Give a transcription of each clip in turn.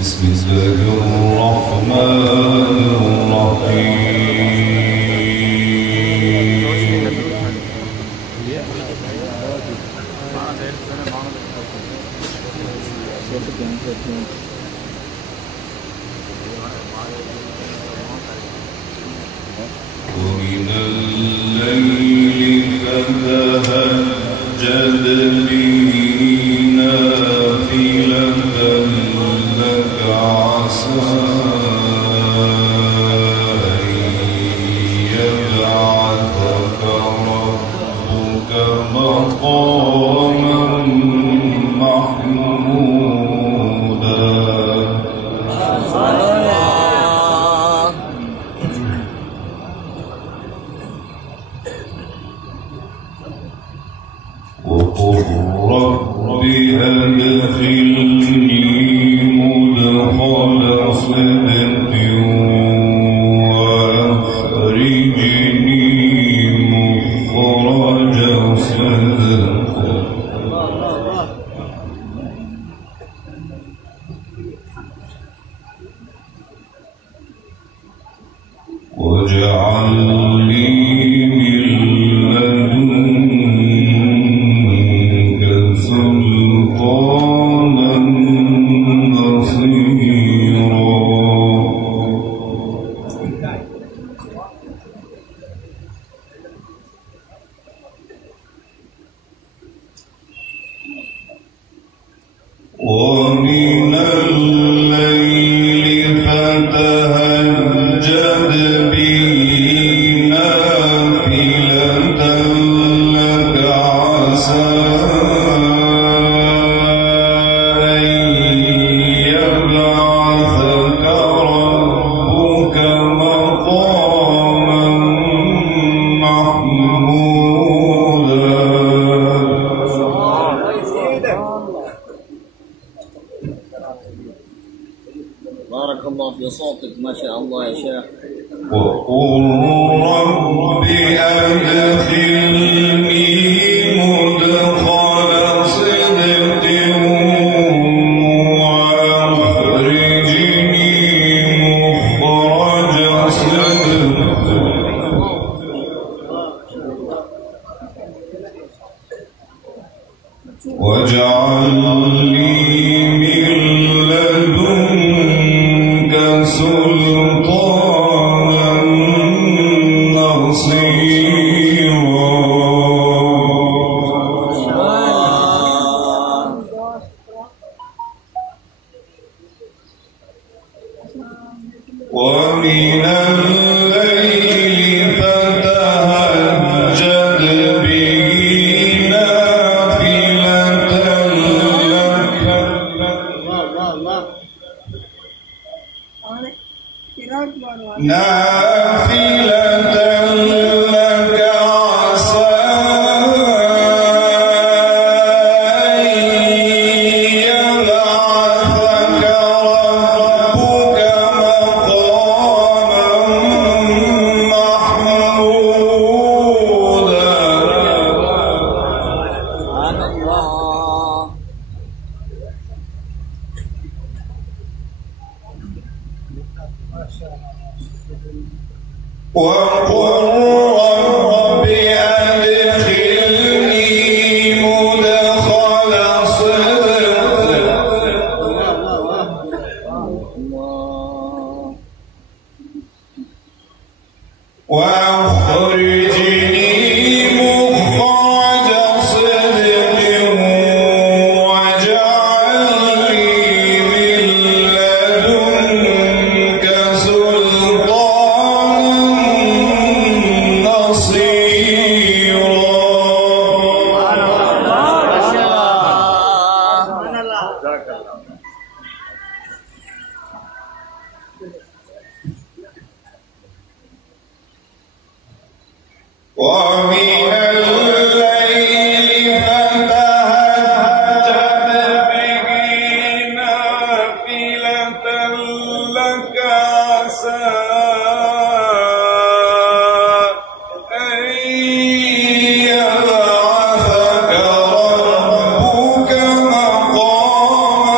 بسم الله الرحمن الرحيم. ومن الليل فتهجد به نافلة لك عسى أن يبعثك ربك مقاما محمودا. وقل رب أدخلني مدخل صدق وأخرجني مخرج صدق. واجعل لي من لدنك سلطانا نصيرا. ومن الليل فتهجد به نافلة لك عسى أن يبعثك ربك مقاما محمودا. بارك الله في صوتك ما شاء الله يا شيخ. وقل رب أدخلني مدخل صدق وأخرجني مخرج صدق. واجعل لي من لدنك سلطانا نصيرا. ومن الليل فتهجد به نافلة لك عسى أن يبعثك ربك مقاما محمودا. سبحان الله. وقل رب أدخلني مدخل صدق وأخرجني مخرج صدق واجعل لي من لدنك سلطانا نصيرا. ومن الليل فتهجد به نافلة لك عسى أن يبعثك ربك مقاما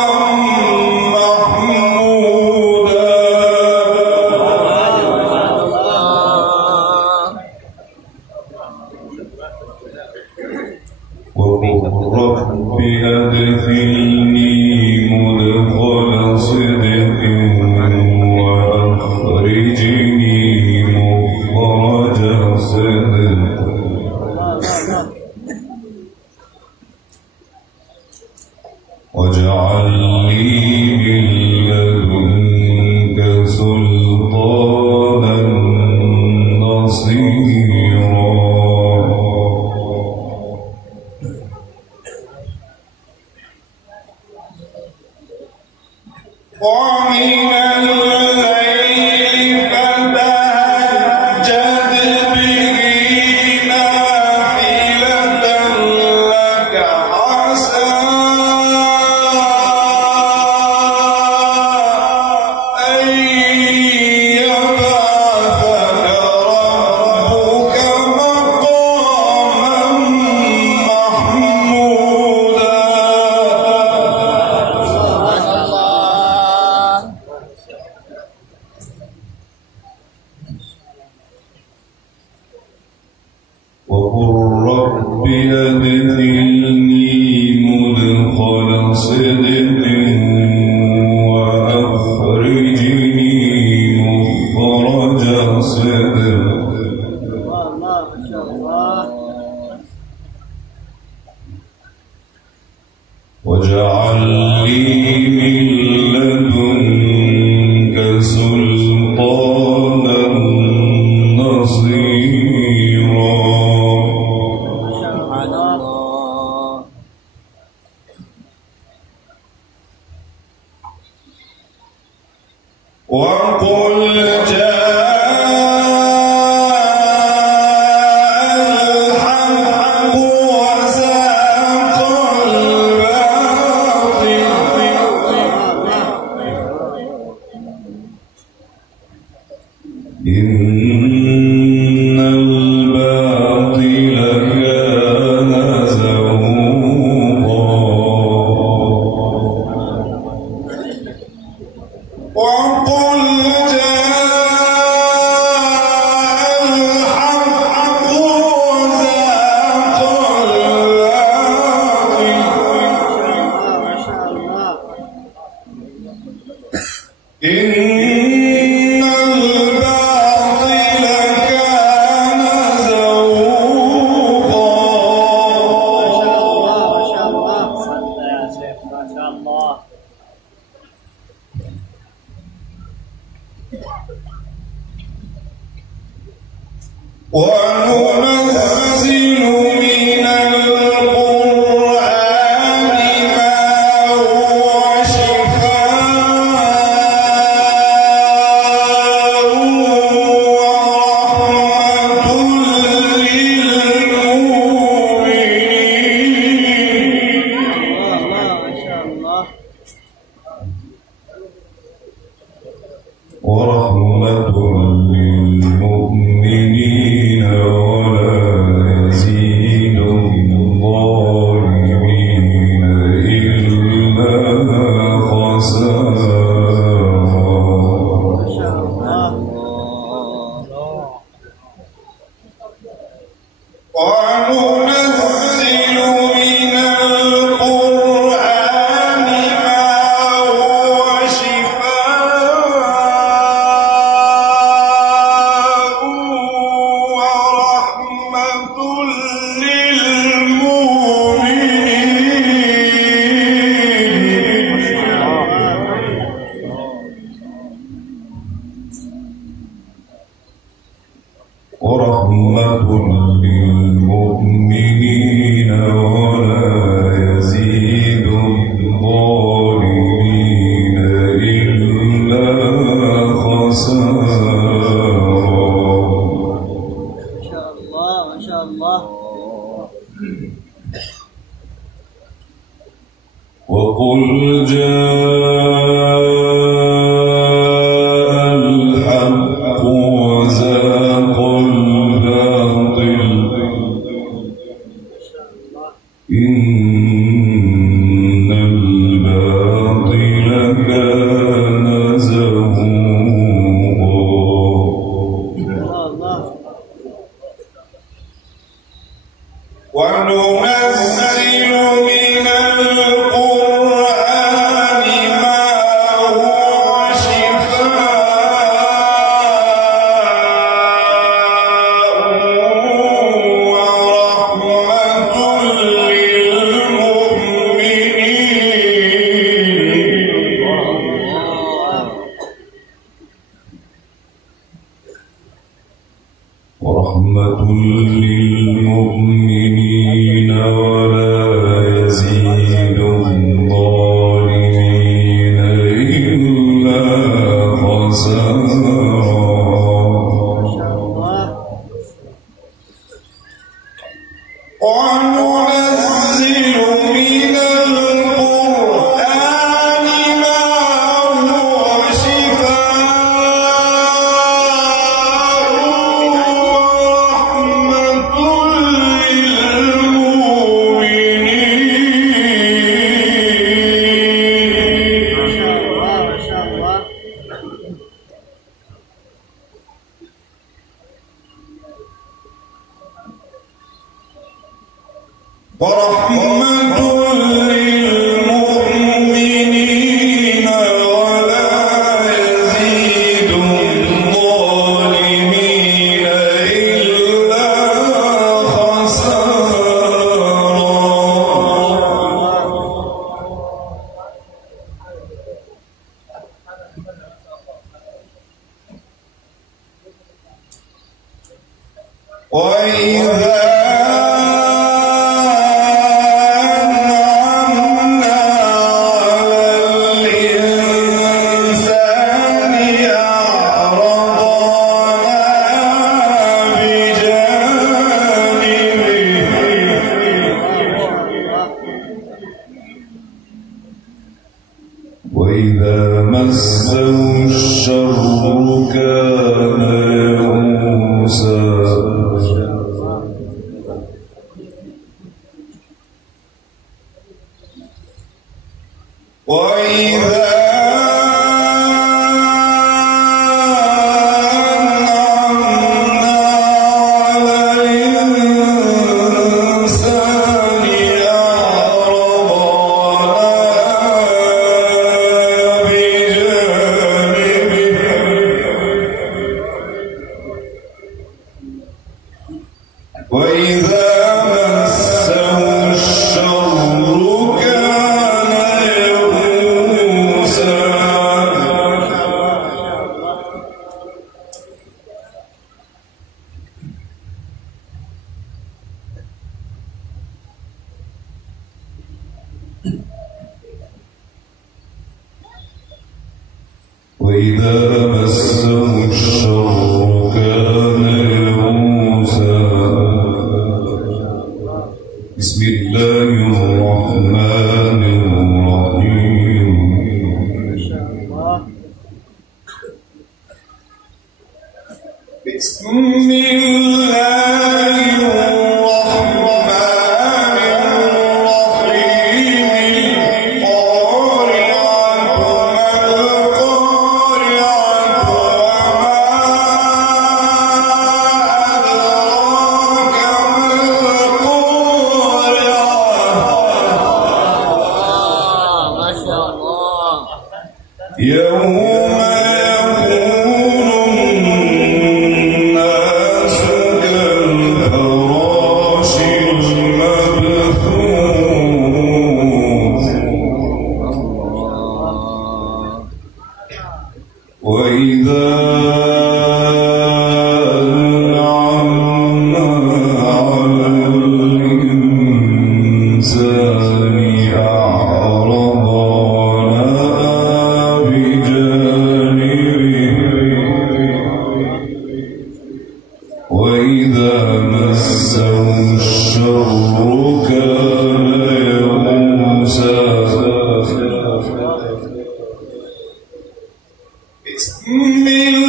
واجعل لي من لدنك سلطانا نصيرا ومن الليل فتهجد به نافلة لك عسى أن يبعثك ربك مقاما محمودا. وقل رب أدخلني مدخل صدق وأخرجني مخرج صدق واجعل لي من لدنك سلطانا نصيرا. وقل جاء الحق وزهق الباطل إن الباطل كان زهوقا. وقل جاء الحق وزهق الباطل إن الباطل كان زهوقا. وننزل من القرآن ما هو شفاء ورحمة للمؤمنين ولا يزيد الظالمين إلا خسارا. وننزل من القرآن ما هو شفاء ورحمة للمؤمنين ولا يزيد الظالمين إلا خسارا. ما شاء الله. وقل جاء الحق وزهق الباطل إن الباطل كان زهوقا. وننزل من القرآن ما وإذا أنعمنا على الإنسان أعرض بجانبه وإذا مسه الشر كان يئوسا وإذا وإذا مسه الشر كان يئوسا وإذا مسه الشر كان يئوسا بسم الله الرحمن الرحيم بسم الله الرحمن الرحيم القارعة يوم يكون الناس كالفراش المبثوث وإذا أنعمنا على الإنسان أعرض وإذا مسه الشر كان يئوسا بسم الله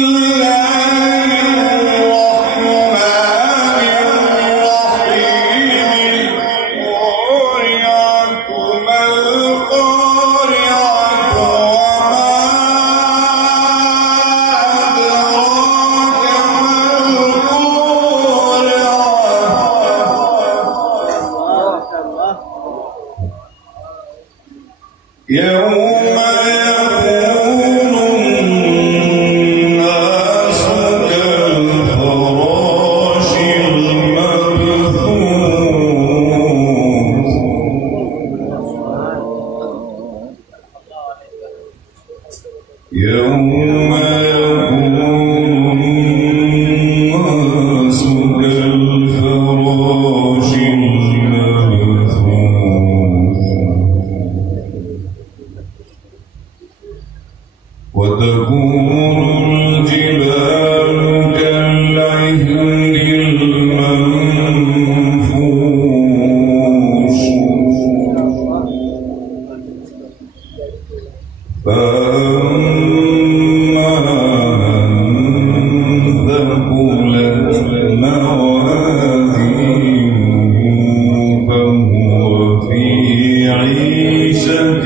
الرحمن الرحيم القارعة ما القارعة وما أدراك ما يوم يكون الناس كالفراش المبثوث يوم يكون الناس كالفراش وتكون الجبال كالعهن المنفوش فأما من ثقلت موازينه فهو في عيشة